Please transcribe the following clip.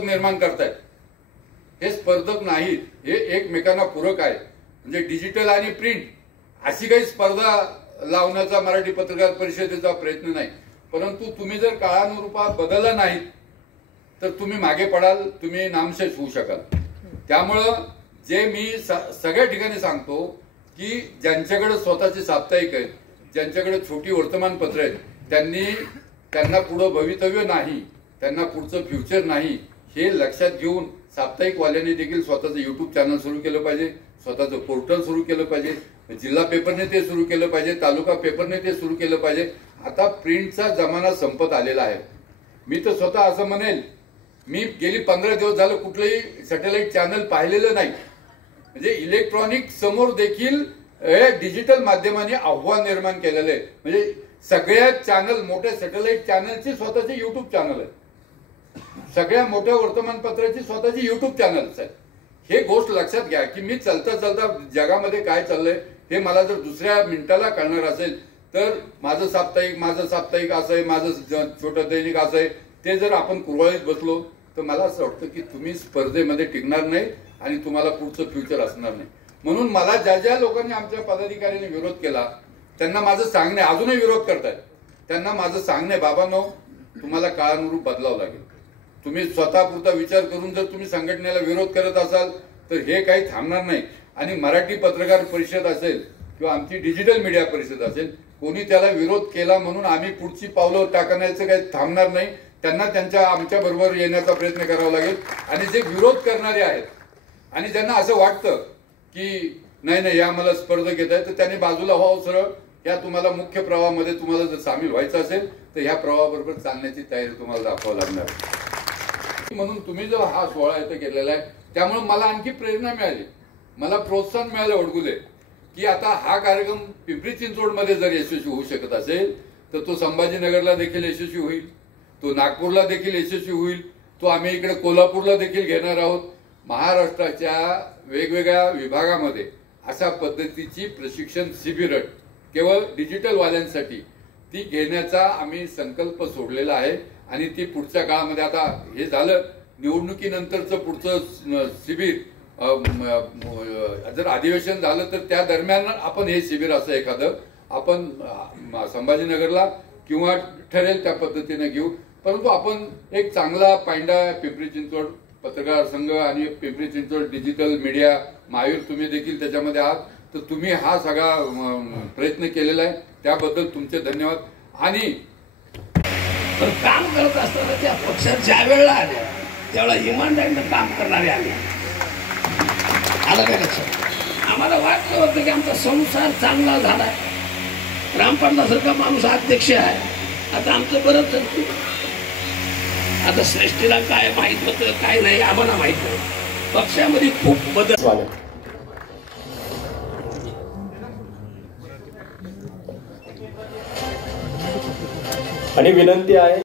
निर्माण करतायत हे स्पर्धक नाहीत, हे एकमेकांना पूरक आहे। म्हणजे डिजिटल आणि प्रिंट अशी काही स्पर्धा लावण्याचा मराठी पत्रकार परिषदेचा प्रयत्न नाही, परंतु तुम्ही जर काळानुरूपात बदलला नाहीत तर तुम्ही मागे पडाल, तुम्ही नामशेष होऊ शकाल। त्यामुळे जे मी सगळ्या ठिकाणी सांगतो की ज्यांच्याकडे स्वतःचे साप्ताहिक आहेत, ज्यांच्याकडे छोटी वर्तमानपत्र आहेत, त्यांना पुढे भवितव्य नाही, त्यांना पुढचं फ्युचर नाही, हे लक्षात घेऊन साप्ताहिक वाल्यांनी देखील स्वतःचं YouTube चॅनल सुरू केलं पाहिजे, स्वतःचं पोर्टल सुरू केलं पाहिजे, जिल्हा पेपरने ते सुरू केलं पाहिजे, तालुका पेपरने ते सुरू केलं पाहिजे। आता प्रिंटचा जमाना संपत आलेला आहे। मी तर स्वतः असं म्हणेल, मी गेली 15 दिवस झालं कुठलंही सॅटेलाइट चॅनल पाहिलेलं नाही। म्हणजे इलेक्ट्रॉनिक समोर देखील हे डिजिटल माध्यमाने आव्हान निर्माण केलेलं आहे। म्हणजे सगळ्या चॅनल, मोठ्या सॅटेलाइट चॅनलची स्वतःचे YouTube चॅनल आहे, सगळ्या मोठ्या वर्तमानपत्राची स्वतःची YouTube चॅनल्स आहेत। हे गोष्ट लक्षात घ्या की मी चलता चलता जगामध्ये काय चाललंय हे मला जर दुसऱ्या मिनिटाला कळणार असेल तर माझं साप्ताहिक असं आहे, माझं छोटं दैनिक असं आहे, ते जर आपण कुरवाळीत बसलो तर मला असं वाटतं की तुम्ही स्पर्धेमध्ये टिकणार नाही आणि तुम्हाला पुढचं फ्युचर असणार नाही। म्हणून मला ज्या लोकांनी, आमच्या पदाधिकाऱ्यांनी विरोध केला त्यांना माझं सांगणे, अजूनही विरोध करतायत, त्यांना माझं सांगणे, बाबांनो तुम्हाला काळानुरूप बदलावं लागेल। तुम्ही स्वतःपुरता विचार करून जर तुम्ही संघटनेला विरोध करत असाल तर हे काही थांबणार नाही। आणि मराठी पत्रकार परिषद असेल किंवा आमची डिजिटल मीडिया परिषद असेल, कोणी त्याला विरोध केला म्हणून आम्ही पुढची पावलं टाकण्याचं काही थांबणार नाही। त्यांना आमच्या बरोबर येण्याचा प्रयत्न करावा लागेल। आणि जे विरोध करणारे आहेत आणि ज्यांना असं वाटतं की नाही या मला स्पर्धक येत आहे, तर त्यांनी बाजूला व्हावं सरळ। या तुम्हाला मुख्य प्रवाहामध्ये तुम्हाला जर सामील व्हायचं असेल तर ह्या प्रवाहाबरोबर चालण्याची तयारी तुम्हाला दाखवावी लागणार। म्हणून तुम्ही जो हा सोहळा इथं केलेला आहे त्यामुळे मला आणखी प्रेरणा मिळाली, मला प्रोत्साहन मिळालं ओळखुले की आता हा कार्यक्रम पिंपरी चिंचवडमध्ये जर यशस्वी होऊ शकत असेल तर तो संभाजीनगरला देखील यशस्वी होईल, तो नागपूरला देखील यशस्वी होईल, तो आम्ही इकडे कोल्हापूरला देखील घेणार आहोत। महाराष्ट्राच्या वेगवेगळ्या विभागामध्ये अशा पद्धतीची प्रशिक्षण शिबिर केवळ डिजिटल वाल्यांसाठी ती घेण्याचा आम्ही संकल्प सोडलेला आहे। आणि ती पुढच्या काळामध्ये, आता हे झालं निवडणुकीनंतरचं पुढचं शिबिर, जर अधिवेशन झालं तर त्या दरम्यान आपण हे शिबिर असं एखादं आपण संभाजीनगरला किंवा ठरेल त्या पद्धतीने घेऊ। परंतु आपण एक चांगला पायंडा पिंपरी चिंचवड पत्रकार संघ आणि पिंपरी चिंचवड डिजिटल मीडिया महावीर, तुम्ही देखील त्याच्यामध्ये आहात, तर तुम्ही हा सगळा प्रयत्न केलेला आहे, त्याबद्दल तुमचे धन्यवाद। आणि पण काम करत असताना त्या पक्षात ज्या वेळेला आल्या त्यावेळेला इमानदारीनं काम करणारे आम्ही आलं काय लक्षात। आम्हाला वाटलं होतं की आमचा संसार चांगला झालाय, रामपाटलासारखा माणूस अध्यक्ष आहे, आता आमचं बरंच चालतं। आता श्रेष्ठीला काय माहित होतं काय नाही आम्हाला माहित नाही, पक्षामध्ये खूप बदल झाले। आणि विनंती आहे